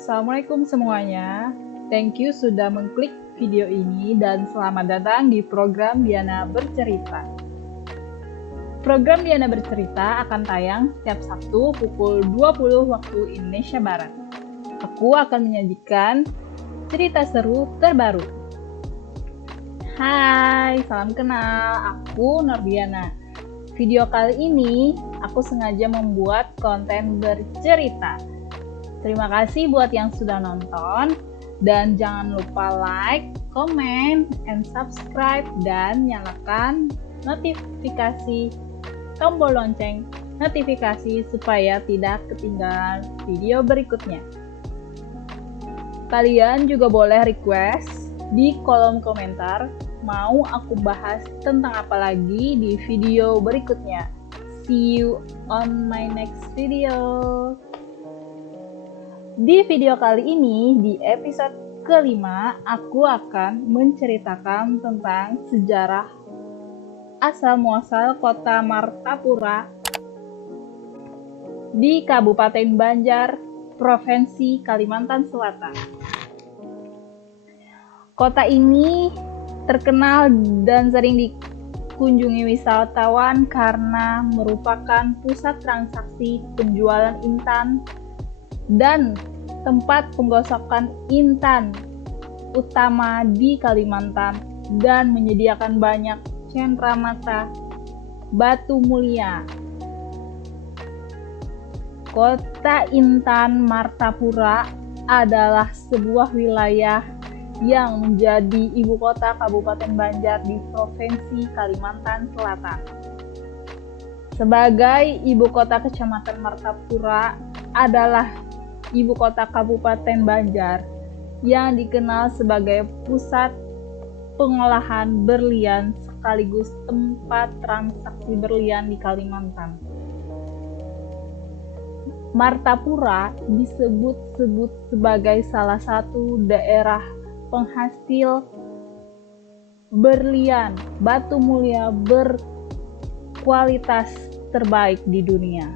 Assalamualaikum semuanya. Thank you sudah mengklik video ini dan selamat datang di program Diana Bercerita. Program Diana Bercerita akan tayang setiap Sabtu pukul 20 waktu Indonesia Barat. Aku akan menyajikan cerita seru terbaru. Hai, salam kenal. Aku Nordiana. Video kali ini aku sengaja membuat konten bercerita. Terima kasih buat yang sudah nonton, dan jangan lupa like, comment, and subscribe, dan nyalakan notifikasi tombol lonceng notifikasi supaya tidak ketinggalan video berikutnya. Kalian juga boleh request di kolom komentar mau aku bahas tentang apa lagi di video berikutnya. See you on my next video. Di video kali ini, di episode kelima, aku akan menceritakan tentang sejarah asal-muasal kota Martapura di Kabupaten Banjar, Provinsi Kalimantan Selatan. Kota ini terkenal dan sering dikunjungi wisatawan karena merupakan pusat transaksi penjualan intan dan tempat penggosokan intan utama di Kalimantan dan menyediakan banyak cenderamata batu mulia. Kota Intan Martapura adalah sebuah wilayah yang menjadi ibu kota Kabupaten Banjar di Provinsi Kalimantan Selatan. Sebagai ibu kota Kecamatan Martapura adalah ibu kota Kabupaten Banjar yang dikenal sebagai pusat pengolahan berlian sekaligus tempat transaksi berlian di Kalimantan. Martapura disebut-sebut sebagai salah satu daerah penghasil berlian batu mulia berkualitas terbaik di dunia.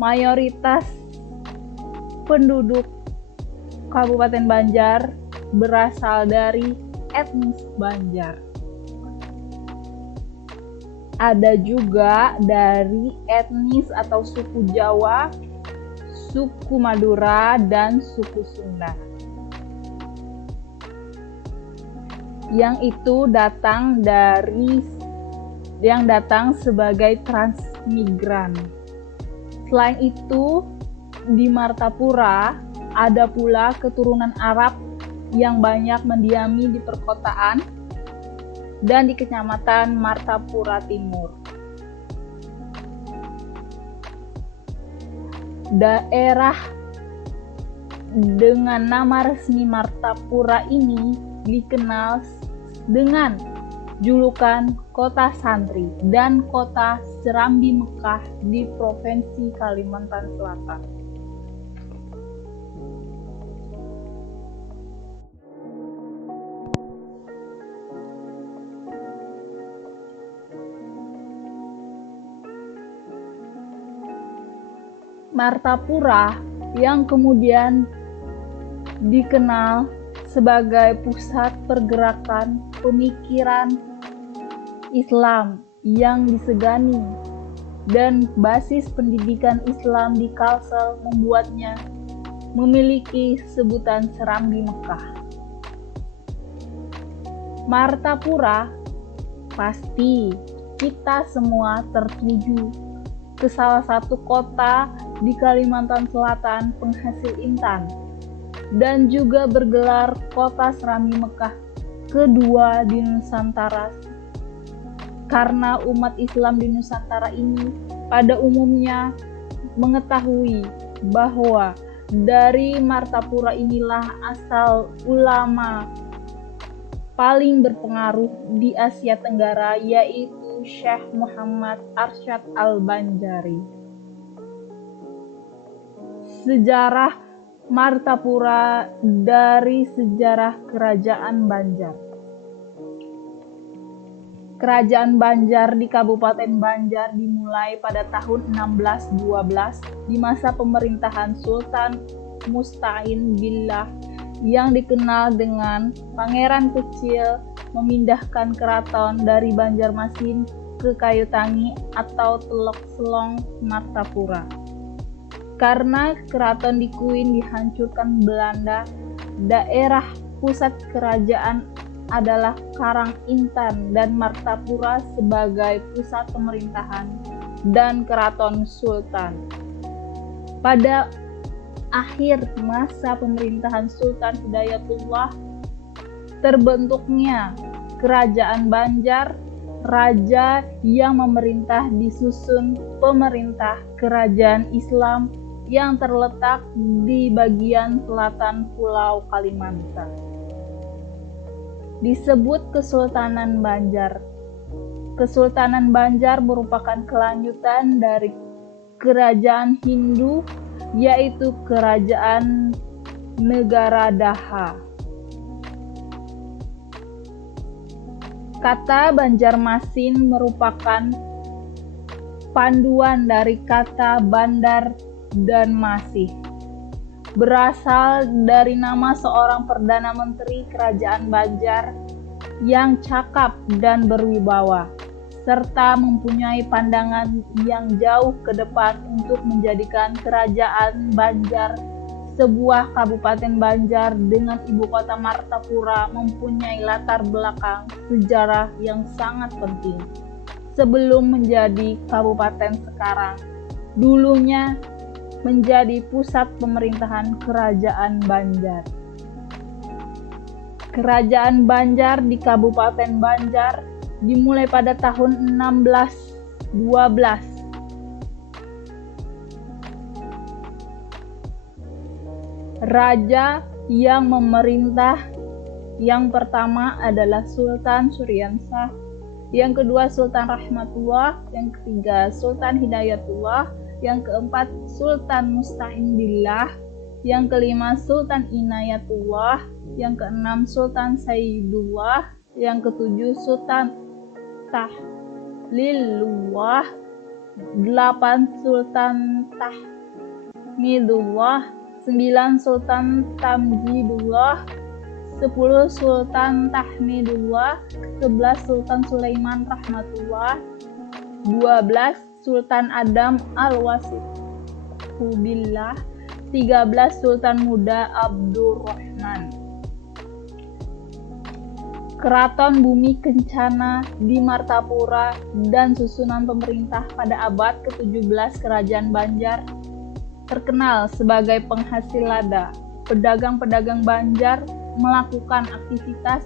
Mayoritas penduduk Kabupaten Banjar berasal dari etnis Banjar. Ada juga dari etnis atau suku Jawa, suku Madura, dan suku Sunda. Yang itu datang sebagai transmigran. Selain itu, di Martapura ada pula keturunan Arab yang banyak mendiami di perkotaan dan di Kecamatan Martapura Timur. Daerah dengan nama resmi Martapura ini dikenal dengan julukan Kota Santri dan Kota Serambi Mekah di Provinsi Kalimantan Selatan. Martapura yang kemudian dikenal sebagai pusat pergerakan pemikiran Islam yang disegani dan basis pendidikan Islam di Kalsel membuatnya memiliki sebutan Serambi Mekah. Martapura, pasti kita semua tertuju ke salah satu kota di Kalimantan Selatan penghasil intan dan juga bergelar kota Serambi Mekah kedua di Nusantara, karena umat Islam di Nusantara ini pada umumnya mengetahui bahwa dari Martapura inilah asal ulama paling berpengaruh di Asia Tenggara, yaitu Syekh Muhammad Arsyad Al-Banjari. Sejarah Martapura dari sejarah Kerajaan Banjar. Kerajaan Banjar di Kabupaten Banjar dimulai pada tahun 1612 di masa pemerintahan Sultan Musta'in Billah yang dikenal dengan Pangeran Kecil memindahkan keraton dari Banjarmasin ke Kayutangi atau Telok Selong Martapura. Karena keraton di Kuin dihancurkan Belanda, daerah pusat kerajaan adalah Karangintan dan Martapura sebagai pusat pemerintahan dan keraton sultan. Pada akhir masa pemerintahan Sultan Hidayatullah, terbentuknya Kerajaan Banjar. Raja yang memerintah disusun pemerintah kerajaan Islam yang terletak di bagian selatan Pulau Kalimantan. Disebut Kesultanan Banjar. Kesultanan Banjar merupakan kelanjutan dari kerajaan Hindu, yaitu Kerajaan Negara Daha. Kata Banjarmasin merupakan panduan dari kata bandar dan masih, berasal dari nama seorang Perdana Menteri Kerajaan Banjar yang cakap dan berwibawa, serta mempunyai pandangan yang jauh ke depan untuk menjadikan Kerajaan Banjar sebuah kabupaten Banjar dengan ibu kota Martapura mempunyai latar belakang sejarah yang sangat penting. Sebelum menjadi kabupaten sekarang, dulunya menjadi pusat pemerintahan Kerajaan Banjar. Kerajaan Banjar di Kabupaten Banjar dimulai pada tahun 1612. Raja yang memerintah yang pertama adalah Sultan Suryansah, yang kedua Sultan Rahmatullah, yang ketiga Sultan Hidayatullah, yang keempat Sultan Musta'in Billah, yang kelima Sultan Inayatullah, yang keenam Sultan Sayyidullah, yang ketujuh Sultan Tahlilullah, 8 Sultan Tahmidullah, 9 Sultan Tamjidullah, 10 Sultan Tahmidullah, 11 Sultan Sulaiman Rahmatullah, 12 Sultan Adam Al-Wasihubillah, 13 Sultan Muda Abdurrahman. Keraton Bumi Kencana di Martapura dan susunan pemerintah pada abad ke-17 Kerajaan Banjar terkenal sebagai penghasil lada. Pedagang-pedagang Banjar melakukan aktivitas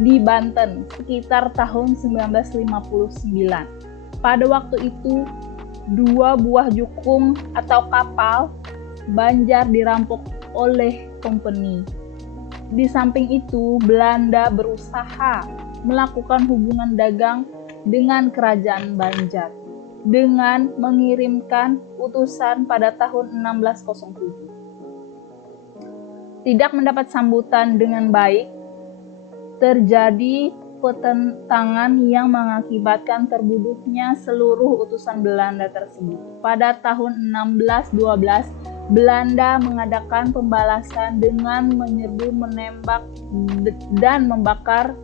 di Banten sekitar tahun 1959. Pada waktu itu, 2 buah jukung atau kapal Banjar dirampok oleh company. Di samping itu, Belanda berusaha melakukan hubungan dagang dengan Kerajaan Banjar dengan mengirimkan utusan pada tahun 1607. Tidak mendapat sambutan dengan baik, terjadi pertentangan yang mengakibatkan terbunuhnya seluruh utusan Belanda tersebut. Pada tahun 1612, Belanda mengadakan pembalasan dengan menyerbu, menembak, dan membakar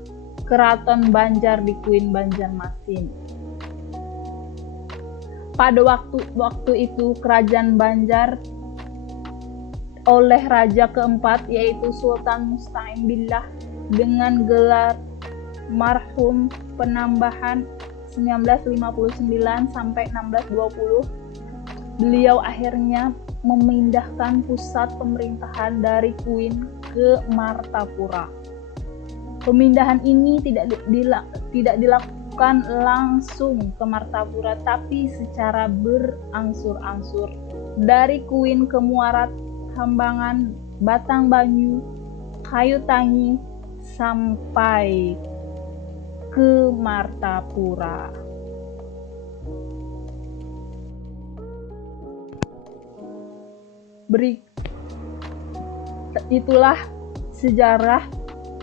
Keraton Banjar di Kuin Banjarmasin. Pada waktu itu Kerajaan Banjar oleh Raja keempat yaitu Sultan Musta'in Billah dengan gelar Marhum Penambahan 1959 sampai 1620. Beliau akhirnya memindahkan pusat pemerintahan dari Kuin ke Martapura. Pemindahan ini tidak dilakukan langsung ke Martapura, tapi secara berangsur-angsur dari Kuin ke Muarat, Hambangan, Batangbanyu, Kayutangi sampai ke Martapura. Itulah sejarah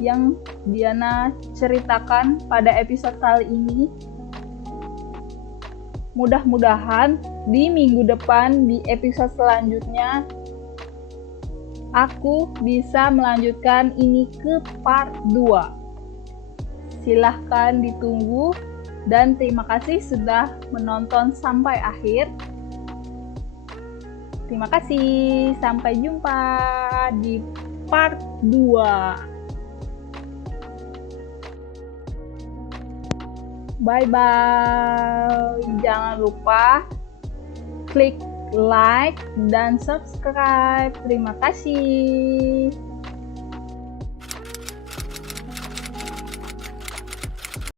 yang Diana ceritakan pada episode kali ini. Mudah-mudahan di minggu depan di episode selanjutnya aku bisa melanjutkan ini ke part 2. Silahkan ditunggu dan terima kasih sudah menonton sampai akhir. Terima kasih, sampai jumpa di part 2. Bye-bye. Jangan lupa klik like dan subscribe. Terima kasih.